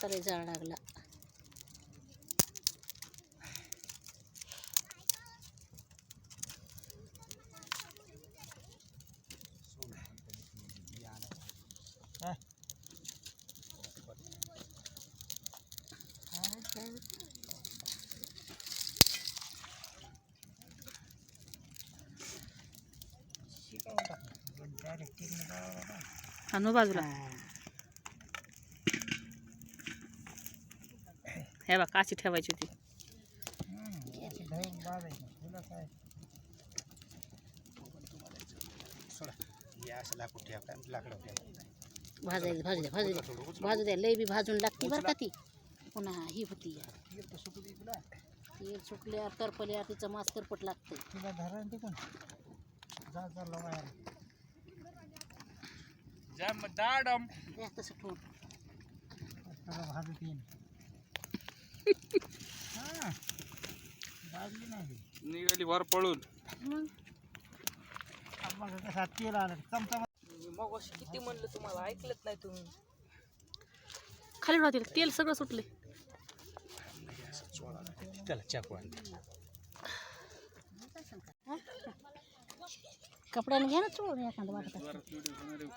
आता लय जाळ लागला. हा. आणू बाजूला हे बघ काची ठेवायची होती हम्म, अशी धरून बांधायची. तुला काय सोडा हे असं लाकूड ठेव काय लाकडं ठेव भाजायला भाजू द्या भाजू द्या भाजू द्या लय बी भाजून लागते बरं का ती. पुन्हा ही होती या. तेल सुटल्यावर करपल्यावर तिचं मास करपट लागते तसं ठेवून त्याला भाजत येईन हा भाजली नाही निघाली वर पळून. मग अशी किती म्हणलं तुम्हाला? ऐकलत नाही तुम्ही. खाली राहतील तेल. सगळं सुटले त्याला चाकू कपड्याने घ्या ना चोळून एखादं वाटत.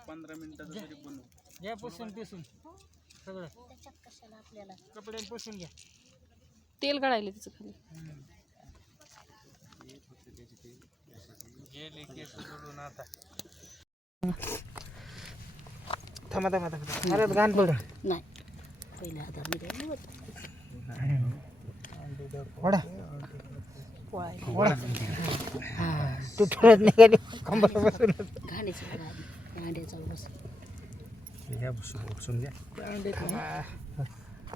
पंधरा मिनिटाचं तरी बनव. घ्या पुसून पिसून सगळं. त्याच्यात कशाला आपल्याला? कपडे पुसून घ्या. तेल काढायला तिचं खाली. थांबा थांबा थांबा. अरे घाण पड नाही. पहिल्या आधार मी द्यायला. वडा. वडा. तू थोड्यात निघाली. कंबर बसून घाण्याची. घाण्याचा बस घ्या.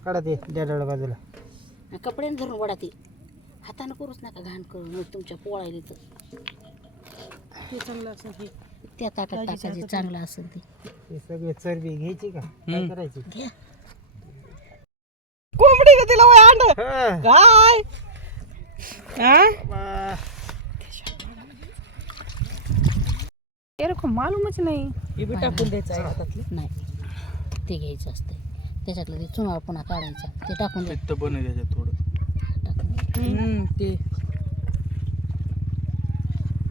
काढा ते डेडाळ बाजूला. कपड्याने धरून वडा ती. हातानं करूच नका घाण करून मग तुमच्या पोळायला तर. ते चांगलं असं हे त्या ताटात टाकायचे चांगलं असेल ते. हे सगळे चरबी घ्यायची का? काय करायची? घ्या. कोंबडी का तिला वय अंड? हा. काय? हा बा. एरकम मालूमच नाही. हे बी टाकून द्यायचं आहे. हातातलं? नाही. ते घ्यायचं असतं त्याच्यातलं ते चुनाळ पुन्हा काढायचं. ते टाकून द्या पित्त त्याच्यात थोडं. हम्म, ते.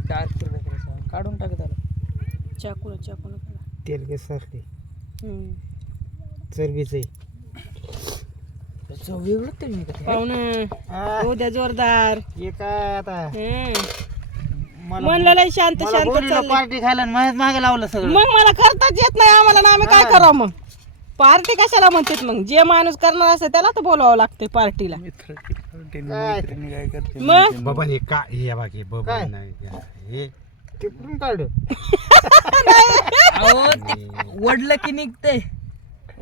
डार्क काढून टाक त्याला. चाकून चाकून तेल घे सारखे चरबीचं वेगळं ते पाहुणं हा, उद्या जोरदार. हे काय आता? मला म्हणलं लय शांत शांत चाललंय. पार्टी खायला माझ्याच मागे लावलं सगळं. मग मला करताच येत नाही आम्हाला ना आम्ही काय करावं मग? पार्टी कशाला म्हणतात मग जे माणूस करणार असेल त्याला तर बोलावं लागते पार्टीला काय मग बाबा हे का हे बाकी बाबा काय? नाही हे वडलं की निघते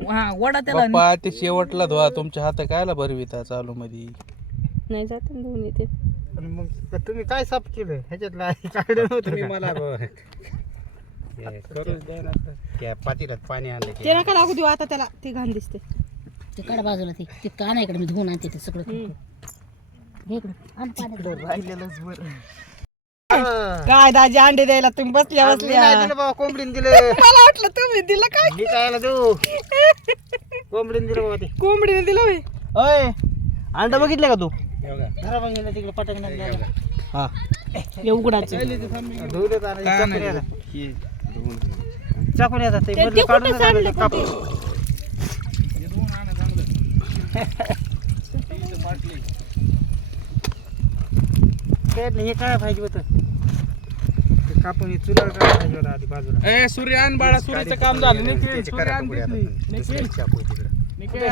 हा वडा त्याला ते शेवटला धुवा तुमच्या हात कायला भरविता चालू मध्ये नाही जात ना दोन्ही ते मग तुम्ही काय साफ केलं ह्याच्यातलं काढलं तुम्ही मला ब- हे करू. द्या ना आता. त्या पातीलात पाणी आणलं ते की नका लागू देऊ आता त्याला ते घाण दिसते ते काढा बाजूला ते. ते काना इकडे मी धुवून आणते ते सगळं. घे इकडं. आण पाण्यात. राहिलेलंच बरं. काय दाजी अंडे द्यायला तुम्ही बसल्या मी बसल्या? नाही दिलं बाबा कोंबडीने दिलं. मला वाटलं तुम्ही दिलं काय? मी काय देऊ कोंबडीने दिलं बाबा ते. कोंबडीने दिलं होय. अय अंडा बघितलं का तू? हे बघा. धरा बघ हिला तिकडे पटक हा धुवलं तर नाही यायला धुवून चाकून यायचा ते ते- मधलं काढून कुठं ते कापून ते हे काय पाहिजे होतं? ते कापून हे काय पाहिजे होतं आधी बाजूला? ए सूर्यान बाळा सूर्याचं काम झालं. निखिल सूर्यान करा तिथली निखिल. चाकू आहे तिकडे. निखिल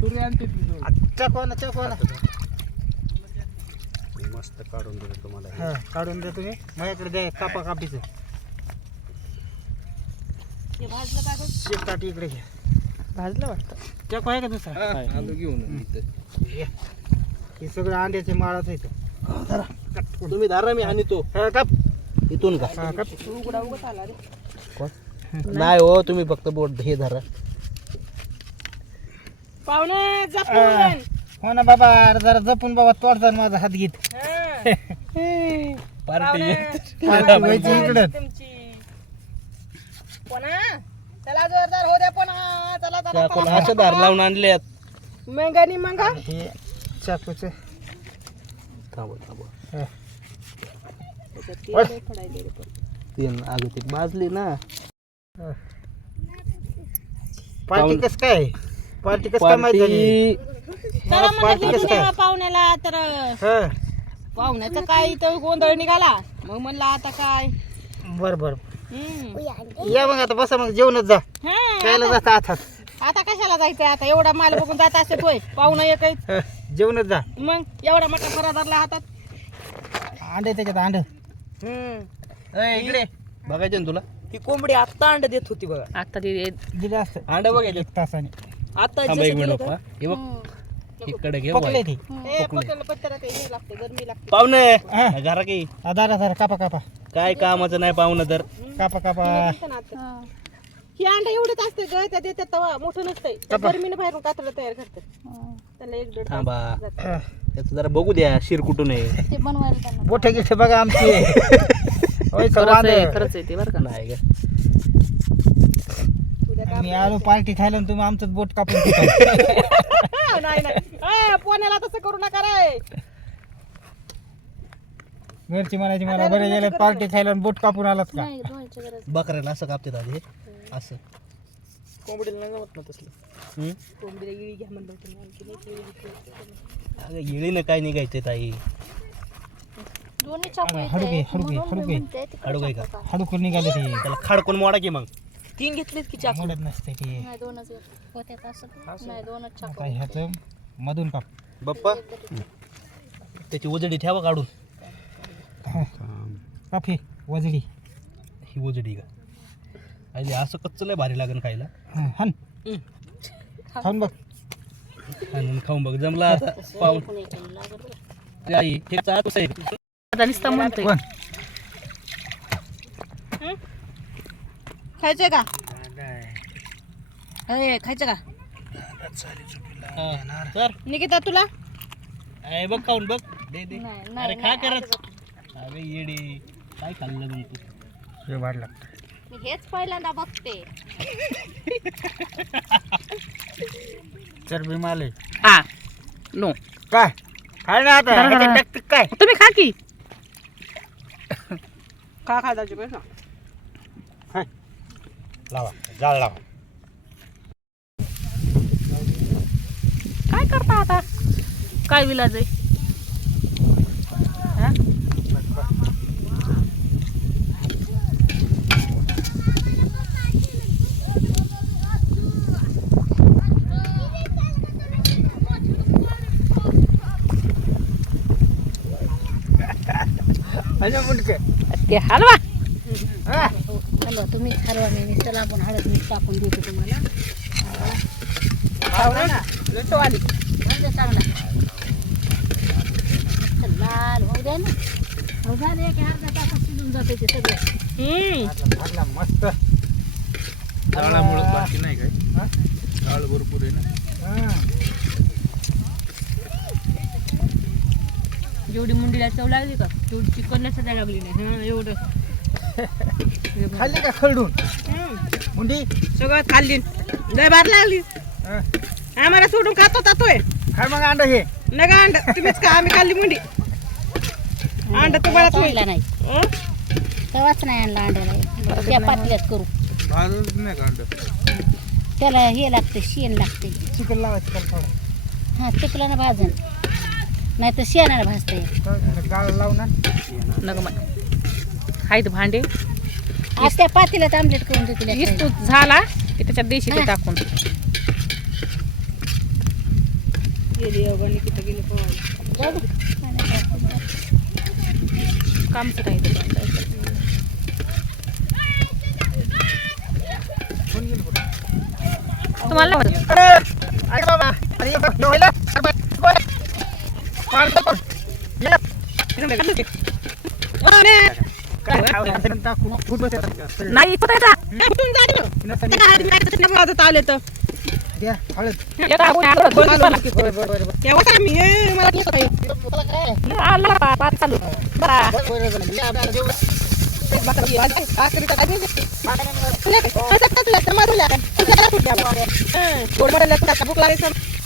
सूर्यान तिथली आ, चाकवाना चाकवाना हे मस्त काढून देतो तुम्हाला. हा काढून द्या तुम्ही. माझ्याकडे द्या कापा कापीचं. इकडे घ्या भाजलं वाटतं. चाकू आहे का दुसरा आलो घेऊन हे. हे सगळं अंड्याचे माळाच आहेत. तुम्ही धारा मी आणि तो. हा, काप. इथून का? हा, काप. उघडा उघड आला रे. नाही हो तुम्ही फक्त बोट हे धरा. पाहुणं जपून. हो ना बाबा अरे जरा जपून बाबा तोडचा माझा हात घेत. पार्टी पार्टी व्हायची इकडं. तुमची पुन्हा चला जोरदार हो द्या पुन्हा चला चला चाकूला अशा धार लावून आणल्यात मंगानी मंगा हे? चाकूच. थांबा थांबा ते न- अगं ते बाजली ना. पार्टी कस काय? पार्टी कस काय माहिती झाली चला मला पार्टी म्हणलं कसं काय? तुझ्या पाहुण्याला तर हा. पाहुण्याचं काय इथं गोंधळ निघाला? मग म्हणलं आता काय? बर बर. या मग आता बसा मग जेवणच जा. हा, खायला जाता आथात आता कशाला जायचंय आता? एवढा माल बघून जात असे तोय पाहुणं एक. हा, जेवणच जा. मग एवढा मोठा फरा धरला हातात. अंडे त्याच्यात अंड. ए, इकडे. बघायचं ना तुला. ही कोंबडी आत्ता अंड देत होती बघा. आता ते दिलं असतं. अंडा बघायचं. एक तासाने. आता थांबा एक मिनिट पहा. हे बघ. इकडे घे. ती ए पकडलं हे लागते गरमी लागते. पाहुणे. हा. घरा की. हा, दादा दादा कापा कापा. काय कामाचं नाही पाहुणं तर. कापा कापा. ही अंडा एवढंच असते ग त्या देतात तेव्हा मोठं नसतंय. त्या गरमीनं बाहेरून कातडं तयार करतात. त्याला एक दीड थांबा. त्याचं जरा बघू द्या शिर कुठून आहे. ते बनवायला त्यांना. बोठे गिठे बघा आमची. होय? खरंच आहे ते बरं का. नाही का आम्ही आलो पार्टी खायला आणि तुम्ही आमचंच बोट कापून. नाही नाही. ए, पोण्याला तसं करू नका रे. घरची म्हणायची मला बरे गेले पार्टी खायला आणि बोट कापून आलात का? नाही धुवायची गरज बकऱ्याला असं कापतात आधी असं. कोंबडीला नाही जमत ना तसलं. हम्म? कोंबडीला इळी घ्या म्हणलं होतं मी, आणखी नाही इळी घेतली. अगं येळीनं काय निघायचे ताई? दोन्ही चाकू अरे, हडू घे, येते. हडू घे, म्हणून हडू मी घे. म्हणते तिकडे हडू काय चाकू का? काढ. हाडूकून निघाले ते. त्याला खाडकून मोडा की मग. तीन घेतलीत की चाकू? मोडत नसते ते. नाही दोनच. होत्यात असं? नाही दोनच चाकू आता ह्याचं मधून काप. बाप्पा. त्याची उजडी ठेवा काढून. काप हे वजडी. ही उजडी का? अरे असं कच्च लय भारी लागेल खायला. हा, हान. खाऊन बघ. आणि खाऊन बघ. जमला आता पाहून. ते आई हे चालू आहे? आता नुसतं म्हणतोय. खायचंय का? खायचं का? हा, तर निकिता तुला? आहे बघ खाऊन बघ. दे दे. अरे खा करत अरे येडे. काय खाल्लं मग तू? हे वाढला मी हेच पहिल्यांदा बघते. चरबी माले हा. नो. काय? काय ना आता. ह्याच्यात टाकते काय? तुम्ही खा की. खा खा दाजी बस. ना लावा जाळ लावा. काय करता आता? काय विलाज आहे? ते हलवा. हा. हॅलो तुम्ही हलवा मी चला आपण हळद मीठ टाकून देते तुम्हाला. ना म्हणजे लाल होऊ द्या ना. हो झाले की अर्धा तासात शिजून जाते ते सगळं. मस्त. डाळामुळं बाकी नाही काय? डाळ भरपूर आहे ना. जेवढी मुंडीला चव लागली का? तेवढी चिकनला सध्या लागली नाही. हा एवढं. खाल्ली का खरडून? हम्म. मुंडी? सगळं खाल्ली. लय भात लागली. हा. आम्हाला सोडून खात होता तोय. खाय मग अंड हे. नका अंड. तुम्हीच का आम्ही खाल्ली मुंडी. अंड तुम्हालाच होईल. आणला नाही. हं? तेव्हाच नाही आणला अंड्याला त्या पातल्यात करू. भाजत नाही का अंड? त्याला हे लागते शेण लागते. चिकन लावायचं त्याला थोडं. हा चिकला ना भाजन. नाही तर शेणाला भाजते थोडं गाळ. नग मग आहेत भांडे आज त्या पातीला आमलेट करून देतील झाला की त्याच्यात देशी ते हा. टाकून बनवायचं. तुम्हाला आवडत? अरे बाबा अरे बघ, आले तर मी हे मला नाही तुला तर का भूक लागायचं?